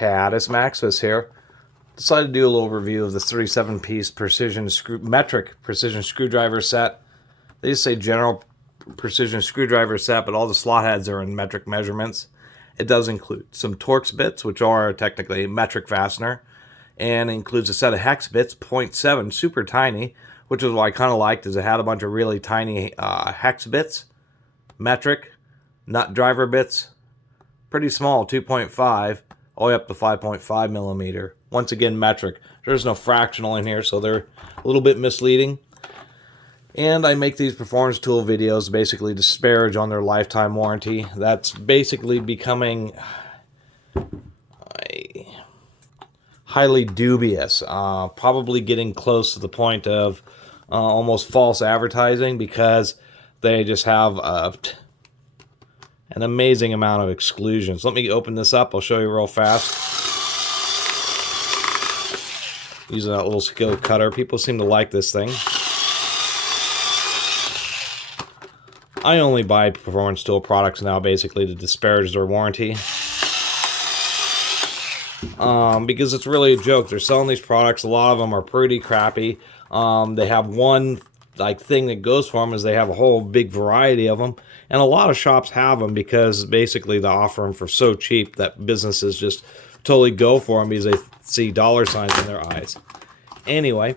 Catus Maximus here. Decided to do a little review of the 37-piece metric precision screwdriver set. They just say general precision screwdriver set, but all the slot heads are in metric measurements. It does include some torx bits, which are technically metric fastener, and includes a set of hex bits, 0.7, super tiny, which is what I kind of liked, is it had a bunch of really tiny hex bits, metric, nut driver bits, pretty small, 2.5, all the way up to 5.5 millimeter. Once again, metric. There's no fractional in here, so they're a little bit misleading. And I make these performance tool videos basically disparage on their lifetime warranty. That's basically becoming highly dubious. Probably getting close to the point of almost false advertising, because they just have an amazing amount of exclusions. Let me open this up. I'll show you real fast. Using that little skill cutter. People seem to like this thing. I only buy performance tool products now basically to disparage their warranty. Because it's really a joke. They're selling these products. A lot of them are pretty crappy. They have one thing that goes for them is they have a whole big variety of them. And a lot of shops have them because basically they offer them for so cheap that businesses just totally go for them because they see dollar signs in their eyes. Anyway,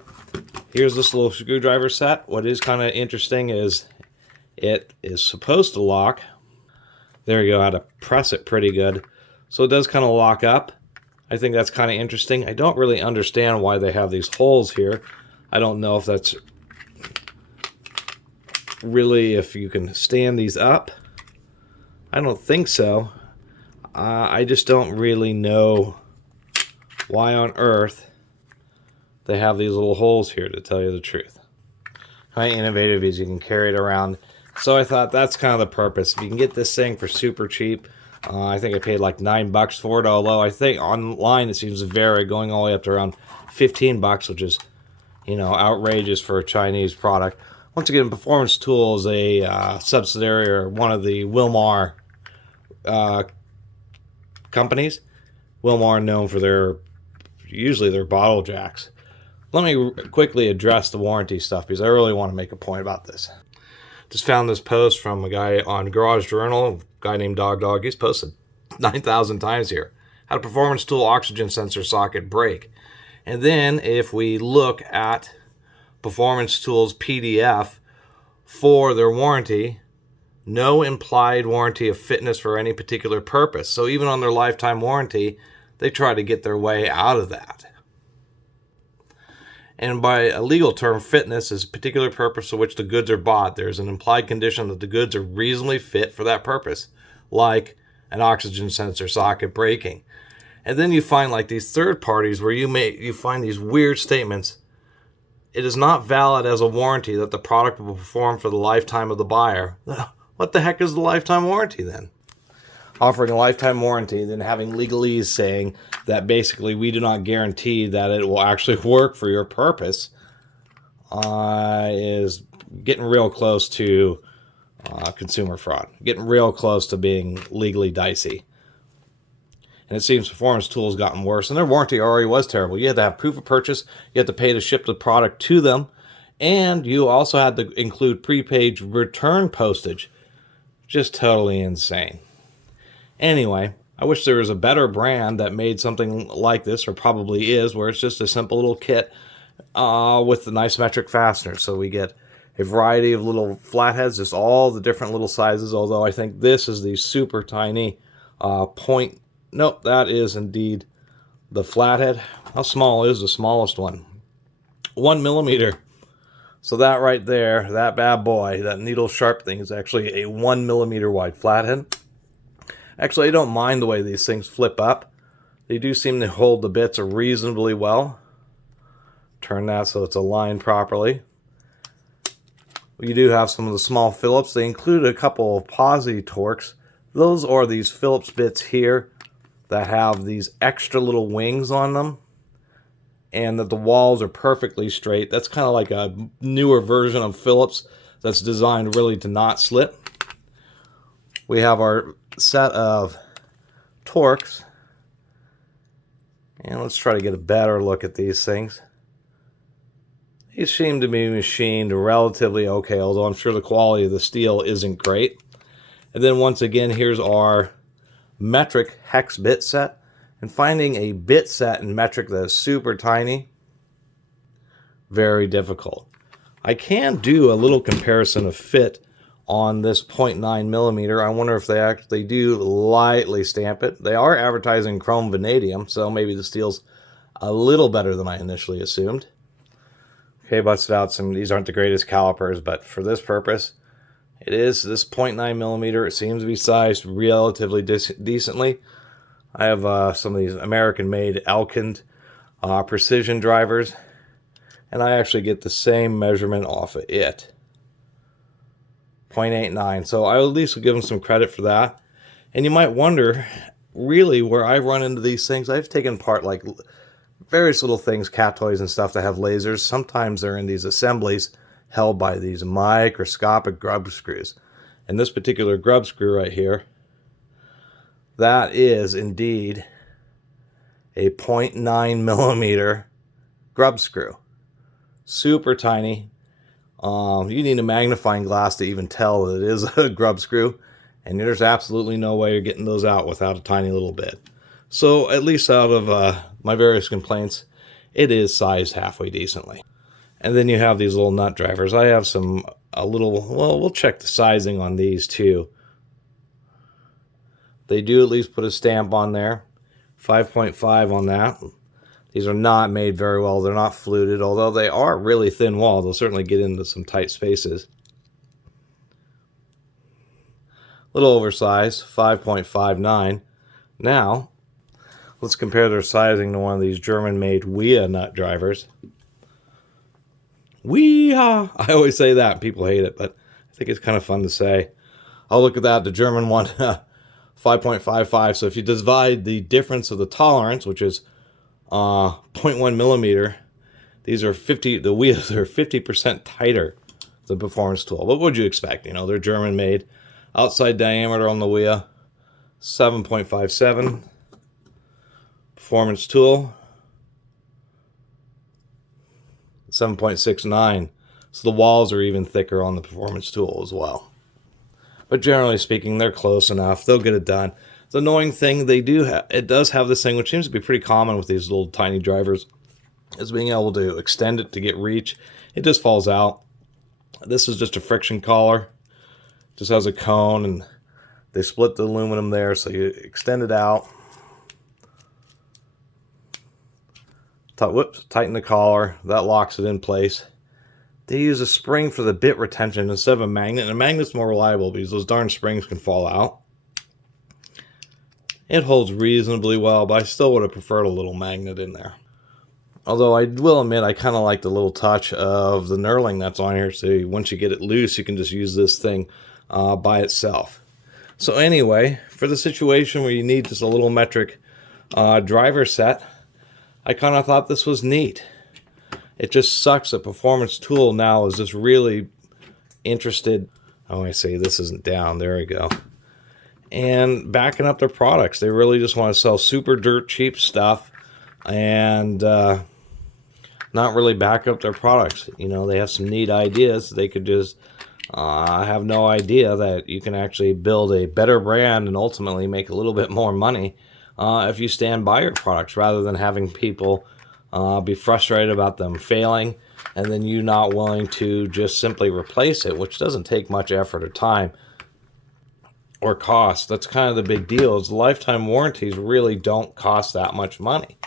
here's this little screwdriver set. What is kind of interesting is it is supposed to lock. There you go, how to press it pretty good. So it does kind of lock up. I think that's kind of interesting. I don't really understand why they have these holes here. I don't know if that's really, if you can stand these up. I don't think so. I just don't really know why on earth they have these little holes here, to tell you the truth. Kind of innovative is you can carry it around. So I thought that's kind of the purpose. If you can get this thing for super cheap, I think I paid like $9 for it, although I think online it seems to vary, going all the way up to around 15 bucks, which is, you know, outrageous for a Chinese product. Once again, Performance Tool is a subsidiary or one of the Wilmar companies. Wilmar known for usually their bottle jacks. Let me quickly address the warranty stuff because I really want to make a point about this. Just found this post from a guy on Garage Journal, a guy named Dog. He's posted 9,000 times here. How to Performance Tool oxygen sensor socket break. And then if we look at Performance Tool's PDF for their warranty, no implied warranty of fitness for any particular purpose. So even on their lifetime warranty, they try to get their way out of that. And by a legal term, fitness is a particular purpose for which the goods are bought. There's an implied condition that the goods are reasonably fit for that purpose, like an oxygen sensor socket breaking. And then you find like these third parties where you find these weird statements. It is not valid as a warranty that the product will perform for the lifetime of the buyer. What the heck is the lifetime warranty then? Offering a lifetime warranty, then having legalese saying that basically we do not guarantee that it will actually work for your purpose is getting real close to consumer fraud. Getting real close to being legally dicey. And it seems Performance Tool has gotten worse, and their warranty already was terrible. You had to have proof of purchase, you had to pay to ship the product to them, and you also had to include prepaid return postage. Just totally insane. Anyway, I wish there was a better brand that made something like this, or probably is, where it's just a simple little kit with the nice metric fasteners. So we get a variety of little flatheads, just all the different little sizes, although I think this is the super tiny point. Nope, that is indeed the flathead. How small is the smallest one? 1 millimeter. So that right there, that bad boy, that needle sharp thing is actually a 1 millimeter wide flathead. Actually, I don't mind the way these things flip up. They do seem to hold the bits reasonably well. Turn that so it's aligned properly. We do have some of the small Phillips. They include a couple of posi torx. Those are these Phillips bits here that have these extra little wings on them, and that the walls are perfectly straight. That's kind of like a newer version of Phillips that's designed really to not slip. We have our set of torx, And let's try to get a better look at these things. These seem to be machined relatively okay, although I'm sure the quality of the steel isn't great. And then once again, here's our metric hex bit set. And finding a bit set in metric that is super tiny, very difficult. I can do a little comparison of fit on this 0.9 millimeter. I wonder if they actually do lightly stamp it. They are advertising chrome vanadium, so maybe the steel's a little better than I initially assumed. Okay, busted out some. These aren't the greatest calipers, but for this purpose, it is this 0.9 millimeter. It seems to be sized relatively decently. I have some of these American-made Elkind precision drivers, and I actually get the same measurement off of it. 0.89. So I at least will give them some credit for that. And you might wonder, really, where I run into these things, I've taken part like various little things, cat toys and stuff that have lasers. Sometimes they're in these assemblies held by these microscopic grub screws. And this particular grub screw right here, that is indeed a 0.9 millimeter grub screw. Super tiny. You need a magnifying glass to even tell that it is a grub screw. And there's absolutely no way you're getting those out without a tiny little bit. So at least out of my various complaints, it is sized halfway decently. And then you have these little nut drivers. I have well, we'll check the sizing on these too. They do at least put a stamp on there. 5.5 on that. These are not made very well. They're not fluted, although they are really thin walled. They'll certainly get into some tight spaces. A little oversized, 5.59. Now, let's compare their sizing to one of these German-made WIA nut drivers. WIA! I always say that. People hate it, but I think it's kind of fun to say. I'll look at that. The German one, 5.55. So if you divide the difference of the tolerance, which is 0.1 millimeter, these are the wheels are 50% tighter than performance tool. What would you expect? You know, they're German made. Outside diameter on the wheel, 7.57. Performance tool, 7.69. So the walls are even thicker on the performance tool as well. But generally speaking, they're close enough. They'll get it done. The annoying thing it does have this thing, which seems to be pretty common with these little tiny drivers, is being able to extend it to get reach. It just falls out. This is just a friction collar. Just has a cone, and they split the aluminum there, so you extend it out. Tighten the collar. That locks it in place. They use a spring for the bit retention instead of a magnet, and a magnet's more reliable because those darn springs can fall out. It holds reasonably well, but I still would have preferred a little magnet in there. Although I will admit, I kind of like the little touch of the knurling that's on here, so once you get it loose, you can just use this thing by itself. So anyway, for the situation where you need just a little metric driver set, I kind of thought this was neat. It just sucks that Performance Tool now is just really interested. Oh, I see, this isn't down. There we go. And backing up their products. They really just want to sell super dirt cheap stuff and not really back up their products. You know, they have some neat ideas. They could just have no idea that you can actually build a better brand and ultimately make a little bit more money if you stand by your products, rather than having people be frustrated about them failing and then you not willing to just simply replace it, which doesn't take much effort or time or cost. That's kind of the big deal, is lifetime warranties really don't cost that much money.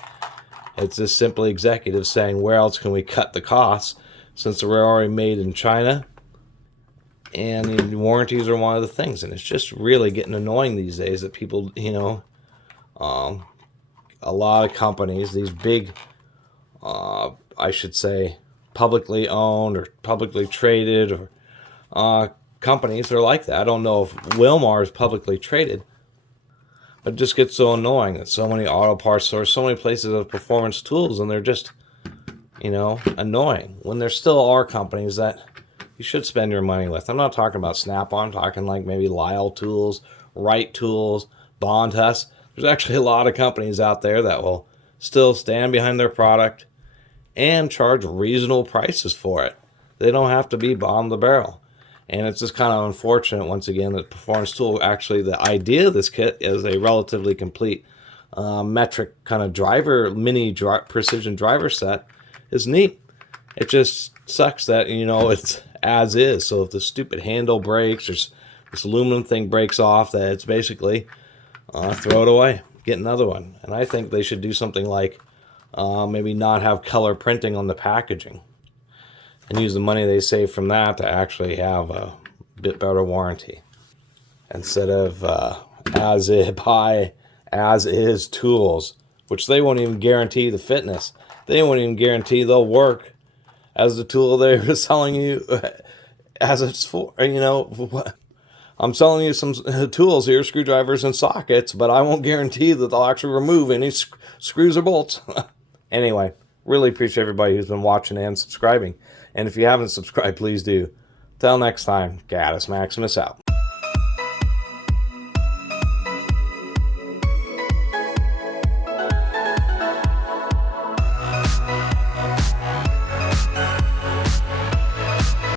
It's just simply executives saying, where else can we cut the costs, since they're already made in China? And the warranties are one of the things, and it's just really getting annoying these days that people, you know, a lot of companies, these big, I should say, publicly owned or publicly traded or companies are like that. I don't know if Wilmar is publicly traded, but it just gets so annoying that so many auto parts stores, so many places have Performance Tools, and they're just, you know, annoying, when there still are companies that you should spend your money with. I'm not talking about Snap-on. I'm talking like maybe Lyle Tools, Wright Tools, Bond Test. There's actually a lot of companies out there that will still stand behind their product and charge reasonable prices for it. They don't have to be bottom of the barrel. And it's just kind of unfortunate, once again, that Performance Tool, actually the idea of this kit is a relatively complete metric kind of precision driver set is neat. It just sucks that, it's as is. So if the stupid handle breaks or this aluminum thing breaks off, that it's basically throw it away, get another one. And I think they should do something like maybe not have color printing on the packaging, and use the money they save from that to actually have a bit better warranty, instead of buy as is tools, which they won't even guarantee the fitness. They won't even guarantee they'll work as the tool they're selling you as it's for. I'm selling you some tools here, screwdrivers and sockets, but I won't guarantee that they'll actually remove any screws or bolts. Anyway, really appreciate everybody who's been watching and subscribing. And if you haven't subscribed, please do. Till next time, Catus Maximus out.